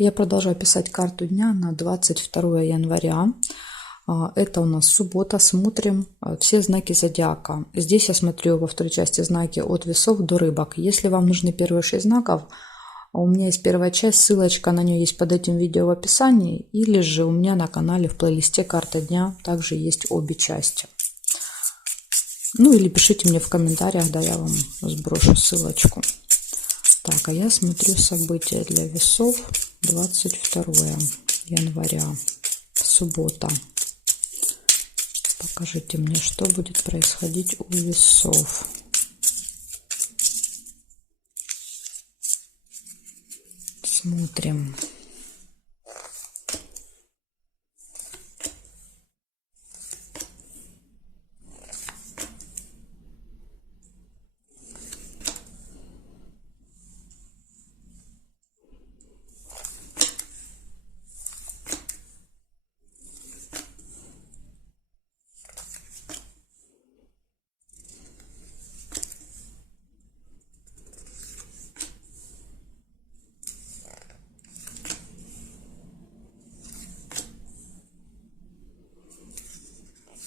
Я продолжаю писать карту дня на 22 января. Это у нас суббота. Смотрим все знаки зодиака. Здесь я смотрю во второй части знаки от весов до рыбок. Если вам нужны первые 6 знаков, у меня есть первая часть, ссылочка на нее есть под этим видео в описании. Или же у меня на канале в плейлисте «Карта дня» также есть обе части. Ну или пишите мне в комментариях, да, я вам сброшу ссылочку. Так, а я смотрю события для весов 22 января, суббота. Покажите мне, что будет происходить у весов. Смотрим.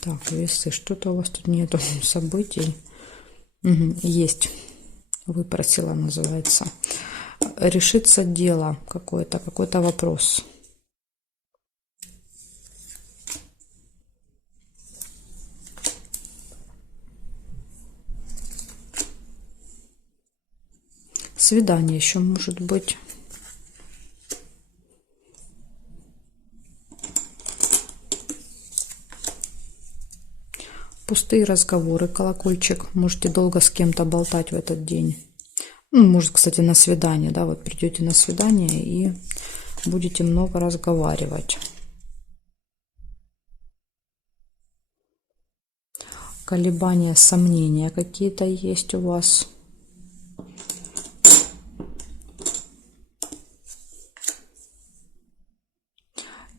Так, весы, что-то у вас тут нету событий. Есть. Выпросила, называется. Решится дело какое-то, какой-то вопрос. Свидание еще может быть. Пустые разговоры, колокольчик. Можете долго с кем-то болтать в этот день. Ну, может, кстати, на свидание, да, вот придете на свидание и будете много разговаривать. Колебания, сомнения какие-то есть у вас.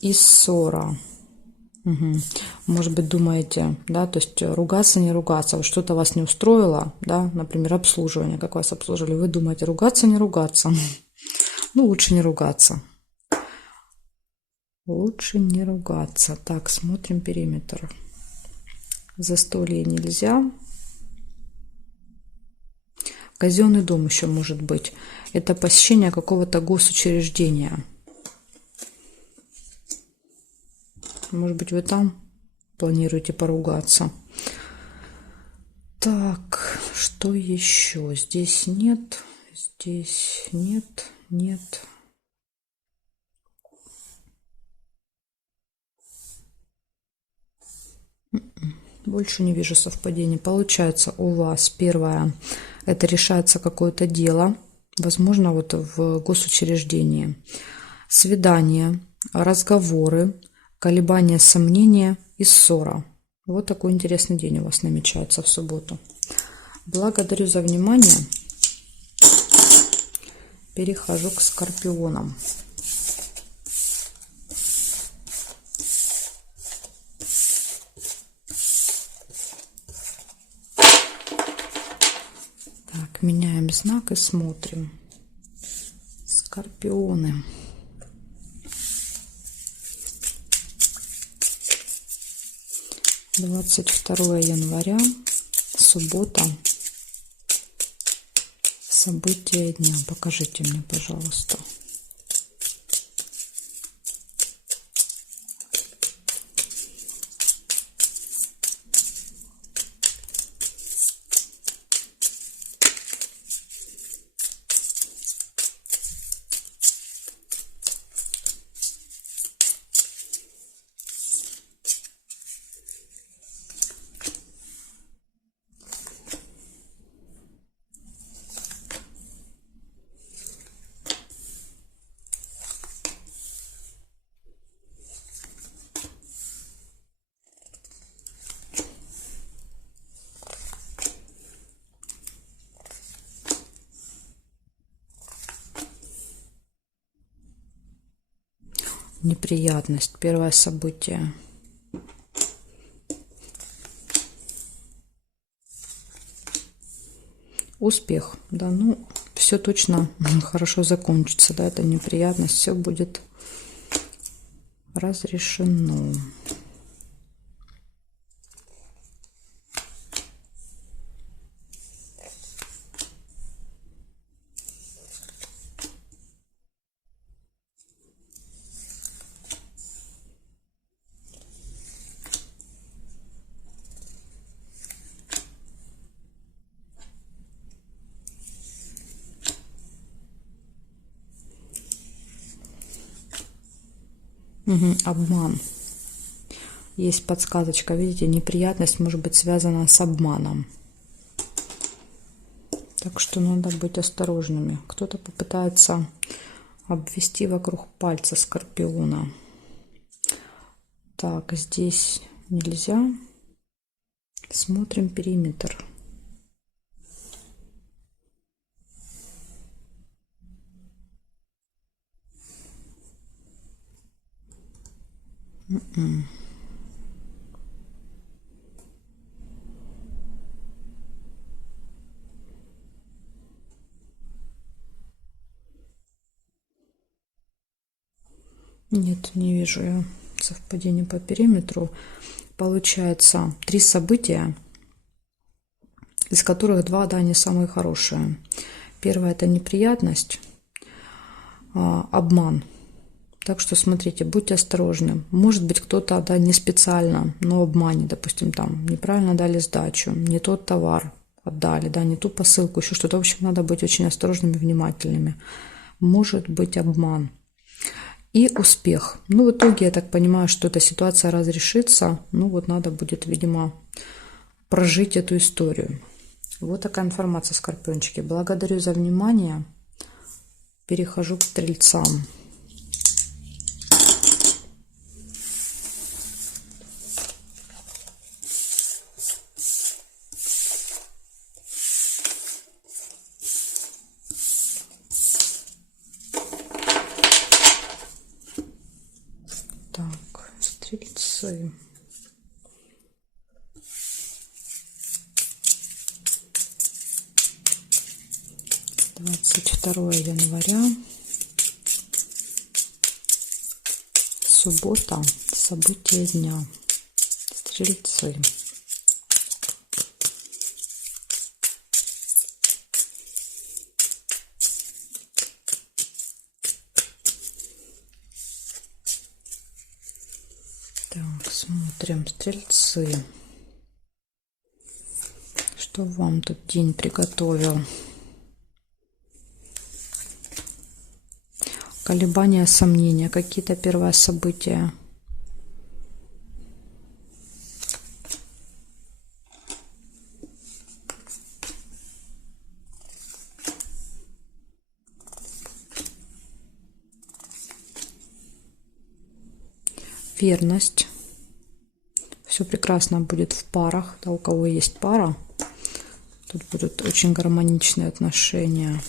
И ссора. Может быть, думаете, да, то есть ругаться, не ругаться, вот что-то вас не устроило, да, например, обслуживание, как вас обслуживали, вы думаете, ругаться, не ругаться. Ну, лучше не ругаться. Лучше не ругаться. Так, смотрим периметр. Застолье нельзя. Казенный дом еще может быть. Это посещение какого-то госучреждения. Может быть, вы там планируете поругаться. Так, что еще? Здесь нет. Здесь нет. Нет. Больше не вижу совпадений. Получается, у вас первое, это решается какое-то дело, возможно, вот в госучреждении. Свидание, разговоры, колебания, сомнения и ссора. Вот такой интересный день у вас намечается в субботу. Благодарю за внимание. Перехожу к скорпионам. Так, меняем знак и смотрим. Скорпионы. Двадцать 22 января, суббота. События дня. Покажите мне, пожалуйста. Неприятность. Первое событие. Успех. Да, ну, все все точно хорошо закончится, да, это неприятность, все будет разрешено. Обман. Есть подсказочка, видите, неприятность может быть связана с обманом. Так что надо быть осторожными. Кто-то попытается обвести вокруг пальца скорпиона. Так, здесь нельзя. Смотрим периметр. Нет, не вижу я совпадения по периметру. Получается 3 события, из которых 2, да, не самые хорошие. Первое — это неприятность, обман. Так что смотрите, будьте осторожны. Может быть, кто-то, да, не специально, но обманет, допустим, там неправильно дали сдачу, не тот товар отдали, да, не ту посылку, еще что-то. В общем, надо быть очень осторожными, внимательными. Может быть обман. И успех. Ну, в итоге, я так понимаю, что эта ситуация разрешится. Ну, вот надо будет, видимо, прожить эту историю. Вот такая информация, скорпиончики. Благодарю за внимание. Перехожу к стрельцам. Так, стрельцы. (22 января). Суббота. События дня. Стрельцы. Так, смотрим, стрельцы. Что вам тут день приготовил? Колебания, сомнения, какие-то первые события. Верность. Все прекрасно будет в парах. Да, у кого есть пара, тут будут очень гармоничные отношения.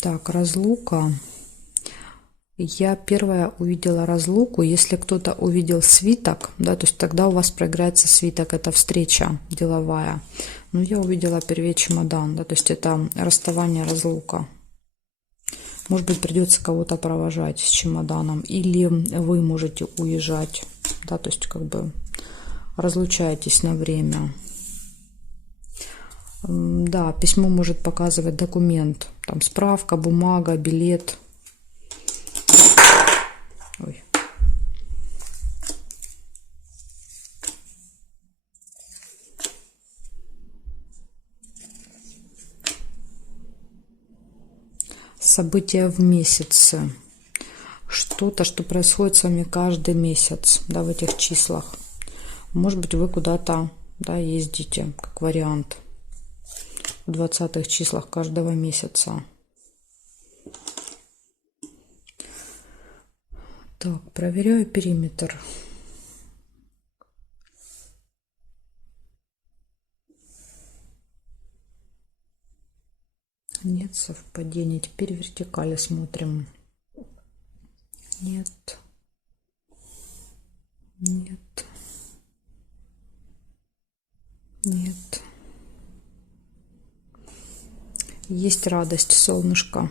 Так, разлука. Я первая увидела разлуку. Если кто-то увидел свиток, да, то есть тогда у вас проиграется свиток, это встреча деловая. Но я увидела первее чемодан, да, то есть это расставание, разлука. Может быть, придется кого-то провожать с чемоданом, или вы можете уезжать, да, то есть как бы разлучаетесь на время. Да, письмо может показывать документ, там справка, бумага, билет. Ой. События в месяце. Что-то, что происходит с вами каждый месяц, да, в этих числах. Может быть, вы куда-то, да, ездите, как вариант, в 20-х числах каждого месяца. Так, проверяю периметр. Нет совпадений. Теперь вертикали смотрим. Нет. Нет. Нет. Есть радость, солнышко.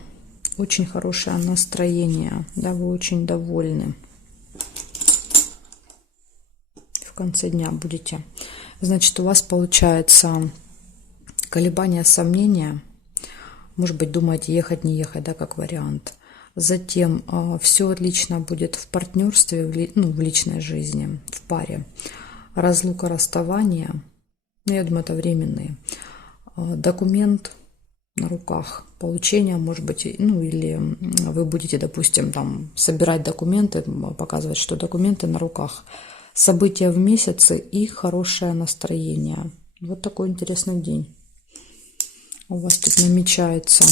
Очень хорошее настроение. Да, вы очень довольны. В конце дня будете. Значит, у вас получается колебания, сомнения. Может быть, думаете, ехать, не ехать, да, как вариант. Затем все отлично будет в партнерстве, в личной жизни, в паре. Разлука, расставание, ну, я думаю, это временные. Документ на руках, получение, может быть, ну, или вы будете, допустим, там собирать документы, показывать, что документы на руках. События в месяце и хорошее настроение. Вот такой интересный день у вас тут намечается.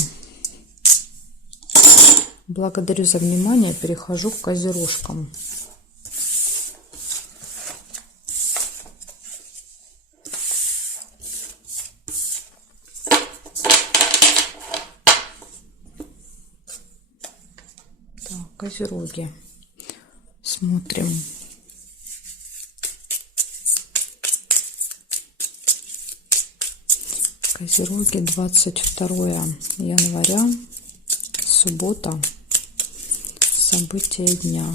Благодарю за внимание. Перехожу к козерожкам. Так, козероги. Смотрим. Козероги, 22 января, суббота, события дня.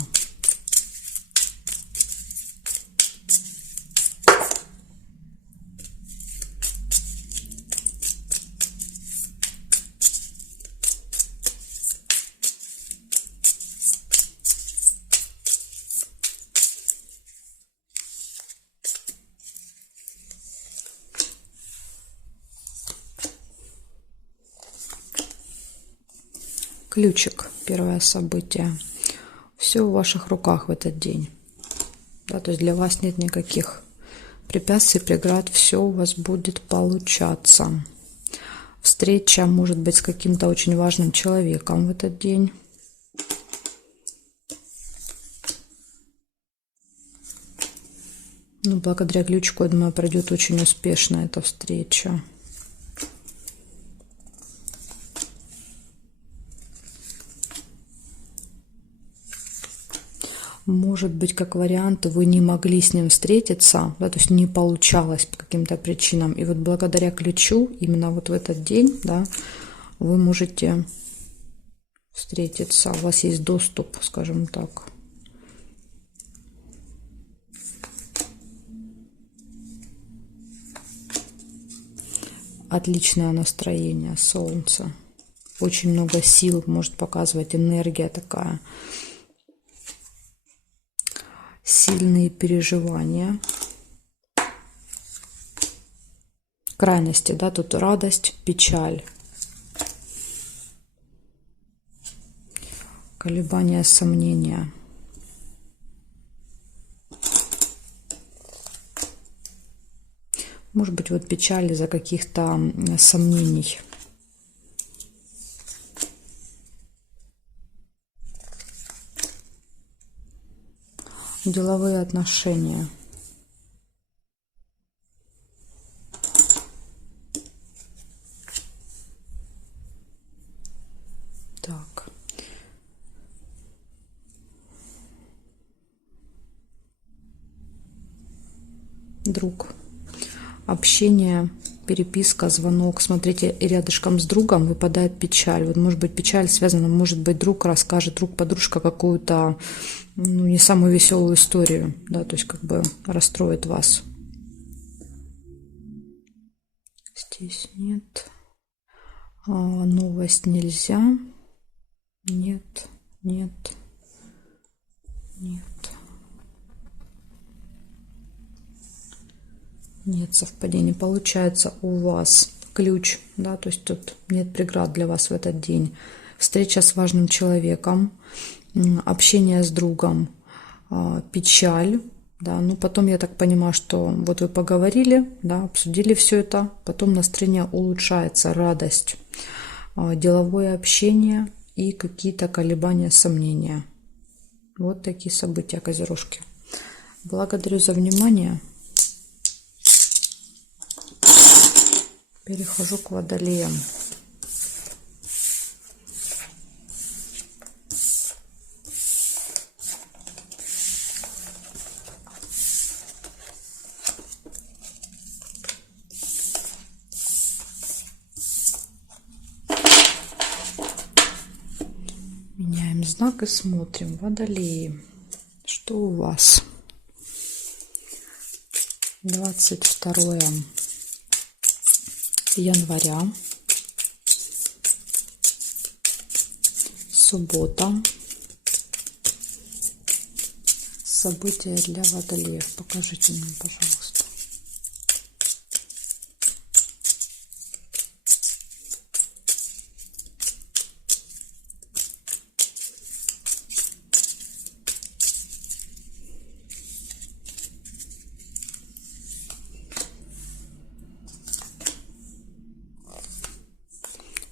Ключик, первое событие. Все в ваших руках в этот день. Да, то есть для вас нет никаких препятствий, преград. Все у вас будет получаться. Встреча может быть с каким-то очень важным человеком в этот день. Ну, благодаря ключику, я думаю, пройдет очень успешно эта встреча. Может быть, как вариант, вы не могли с ним встретиться, да, то есть не получалось по каким-то причинам. И вот благодаря ключу, именно вот в этот день, да, вы можете встретиться. У вас есть доступ, скажем так. Отличное настроение, солнце. Очень много сил может показывать, энергия такая. Сильные переживания. Крайности, да, тут радость, печаль. Колебания, сомнения. Может быть, вот печаль из-за каких-то сомнений. Деловые отношения. Так. Друг. Общение, переписка, звонок. Смотрите, и рядышком с другом выпадает печаль. Вот может быть печаль связана, может быть друг расскажет, друг, подружка какую-то, ну, не самую веселую историю, да, то есть как бы расстроит вас. Здесь нет. Новость нельзя. Нет, нет, нет. Нет совпадений. Получается у вас ключ, да, то есть тут нет преград для вас в этот день. Встреча с важным человеком, общение с другом, печаль, да, ну потом я так понимаю, что вот вы поговорили, да, обсудили все это, потом настроение улучшается, радость, деловое общение и какие-то колебания, сомнения. Вот такие события, козерожки. Благодарю за внимание. Перехожу к водолеям. знак и смотрим. Водолеи. Что у вас? 22 января. Суббота. События для водолеев. Покажите мне, пожалуйста.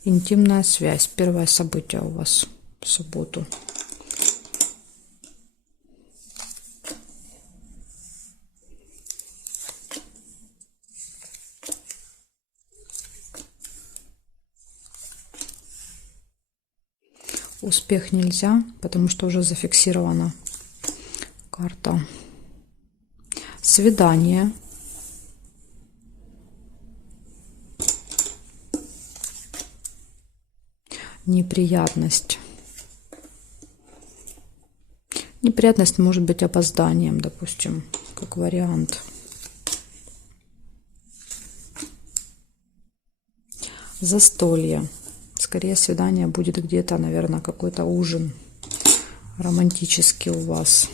Интимная связь. Первое событие у вас в субботу. Успех нельзя, потому что уже зафиксирована карта. Свидание. Неприятность. Неприятность может быть опозданием, допустим, как вариант. Застолье. Скорее свидание будет где-то, наверное, какой-то ужин романтический у вас.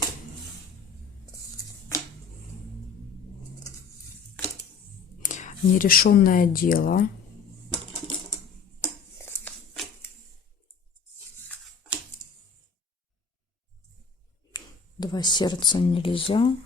Нерешенное дело. Два сердца нельзя.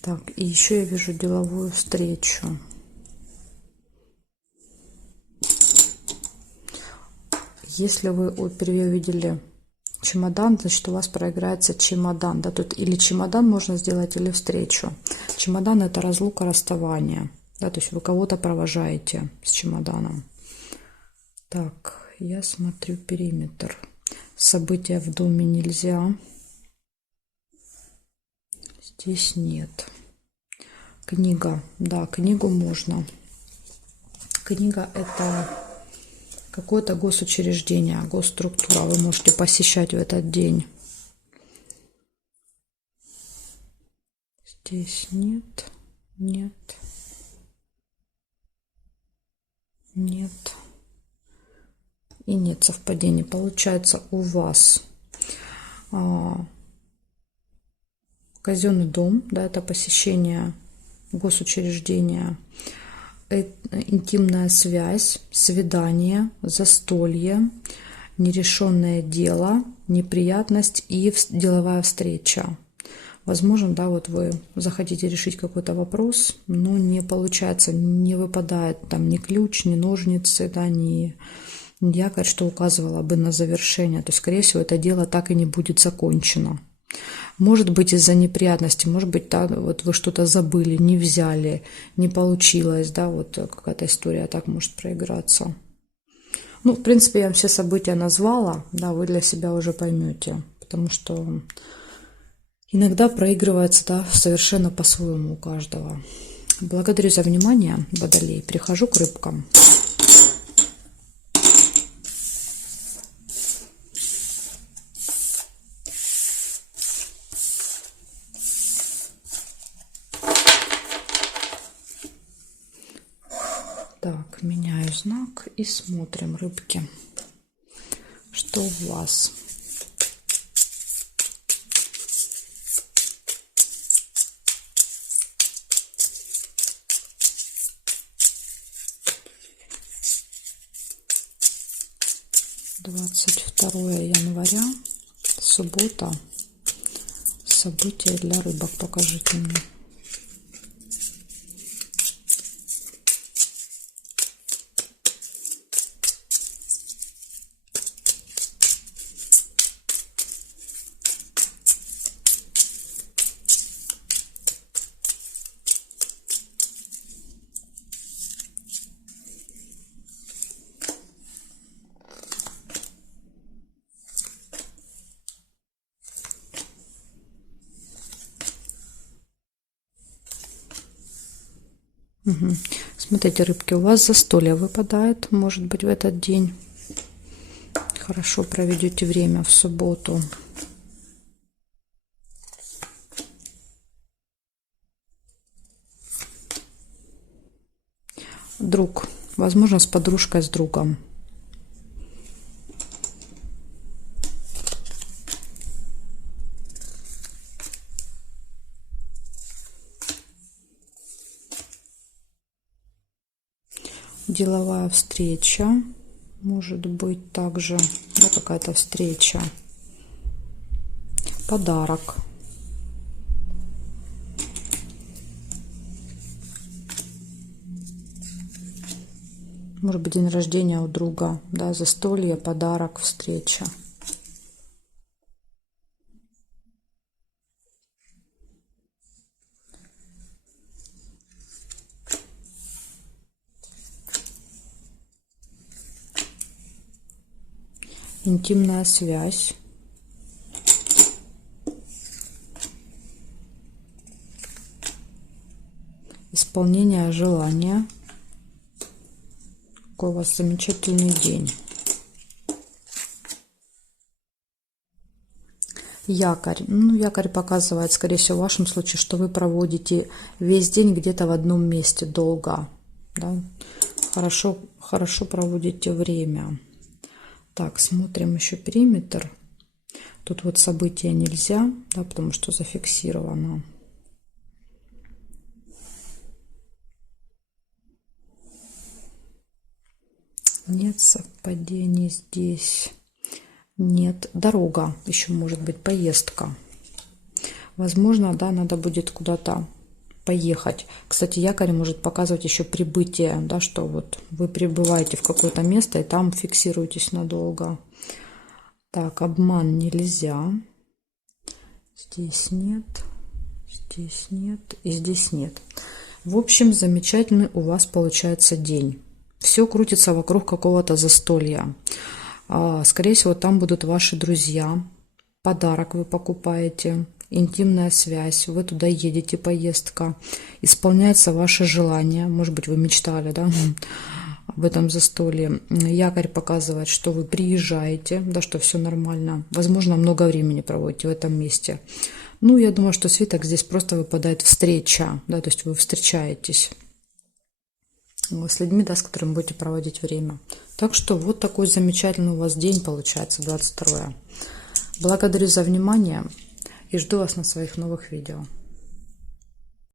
Так, и еще я вижу деловую встречу. Если вы впервые увидели чемодан, значит у вас проиграется чемодан. Да, тут или чемодан можно сделать, или встречу. Чемодан — это разлука, расставание. Да, то есть вы кого-то провожаете с чемоданом. Так, я смотрю периметр. События в доме нельзя. Здесь нет. Книга. Да, книгу можно. Книга — это какое-то госучреждение, госструктура. Вы можете посещать в этот день. Здесь нет. Нет. Нет. И нет совпадений. Получается, у вас казенный дом, да, это посещение госучреждения, интимная связь, свидание, застолье, нерешенное дело, неприятность и деловая встреча. Возможно, да, вот вы захотите решить какой-то вопрос, но не получается, не выпадает там ни ключ, ни ножницы, да, ни якорь, что указывало бы на завершение. То есть, скорее всего, это дело так и не будет закончено. Может быть, из-за неприятности, может быть, да, вот вы что-то забыли, не взяли, не получилось, да, вот какая-то история так может проиграться. Ну, в принципе, я вам все события назвала, да, вы для себя уже поймете, потому что иногда проигрывается, да, совершенно по-своему у каждого. Благодарю за внимание, водолей. Перехожу к рыбкам. Так, меняю знак и смотрим, рыбки, что у вас. Двадцать 22 января, суббота. События для рыбок покажите мне. Угу. Смотрите, рыбки, у вас застолье выпадает, может быть, в этот день. Хорошо проведете время в субботу. Друг, возможно, с подружкой, с другом. Деловая встреча, может быть, также, да, какая-то встреча. Подарок. Может быть, день рождения у друга, да, застолье, подарок, встреча. Интимная связь. Исполнение желания. Какой у вас замечательный день. Якорь. Ну, якорь показывает, скорее всего, в вашем случае, что вы проводите весь день где-то в одном месте долго. Да? Хорошо проводите время. Так, смотрим еще периметр. Тут вот события нельзя, да, потому что зафиксировано. Нет совпадений здесь. Нет. Дорога. Еще может быть поездка. Возможно, да, надо будет куда-то поехать. Кстати, якорь может показывать еще прибытие, да, что вот вы прибываете в какое-то место и там фиксируетесь надолго. Так, обман нельзя. Здесь нет. Здесь нет. И здесь нет. В общем, замечательный у вас получается день. Все крутится вокруг какого-то застолья. Скорее всего, там будут ваши друзья. Подарок вы покупаете. Интимная связь. Вы туда едете, поездка. Исполняется ваше желание. Может быть, вы мечтали, да, об этом застолье. Якорь показывает, что вы приезжаете, да, что все нормально. Возможно, много времени проводите в этом месте. Ну, я думаю, что свиток здесь просто выпадает встреча, да, то есть вы встречаетесь с людьми, да, с которыми будете проводить время. Так что вот такой замечательный у вас день получается, 22-е. Благодарю за внимание и жду вас на своих новых видео.